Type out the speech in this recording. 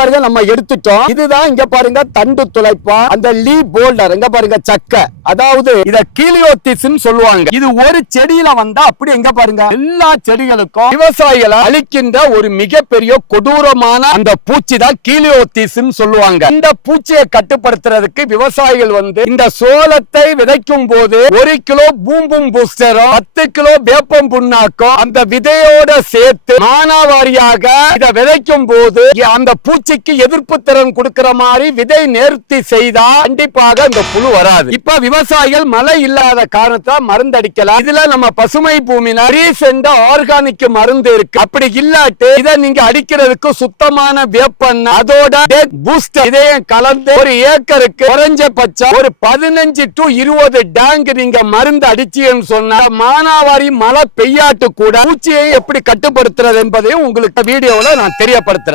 பாருங்க நம்ம எடுத்துட்டோம். இதுதான் இங்க பாருங்க தண்டு துளைப்பா, அந்த லீ போல்டர் இங்க பாருங்க சக்க, அதாவது இத கீலியோத்திஸ் சொல்லுவாங்க. இது ஒரு செடியில வந்தா அப்படி எங்க பாருங்க எல்லா செடிகளுக்கும் விவசாயிகளை அழிக்கின்ற ஒரு மிகப்பெரிய கொடூரமான அந்த பூச்சி தான் கீலியோத்திஸ் சொல்லுவாங்க. இந்த பூச்சியை கட்டுப்படுத்துறதுக்கு விவசாயிகள் இந்த சோளத்தை விதைக்கும் போது 1 கிலோ பூம்பும் பூஸ்டரும் 10 கிலோ வேப்பம் புண்ணாக்கும் அந்த விதையோட சேர்த்து மானாவாரியாக இதை விதைக்கும் போது அந்த பூச்சிக்கு எதிர்ப்பு திறன் கொடுக்கிற மாதிரி விதை நேர்த்தி செய்தா கண்டிப்பாக இந்த புழு வராது. இப்ப விவசாயிகள் மழை இல்லாத காரணத்தை மருந்து அடிக்கலாம். இதுல நம்ம பசுமை பூமியில ஆர்கானிக் மருந்து இருக்கு. அப்படி இல்லாட்டு இதை நீங்க அடிக்கிறதுக்கு சுத்தமான வேப்பெண்ணெய் அதோட பூஸ்டர் இதையும் கலந்து ஒரு ஏக்கருக்கு குறைஞ்சபட்சம் ஒரு 15 to 20 டேங்க் நீங்க மருந்து அடிச்சீங்கன்னு சொன்னா மானாவாரி மழை பெய்யாட்டு கூட பூச்சியை எப்படி கட்டுப்படுத்துறது என்பதையும் உங்களுக்கு வீடியோல நான் தெரியப்படுத்துறேன்.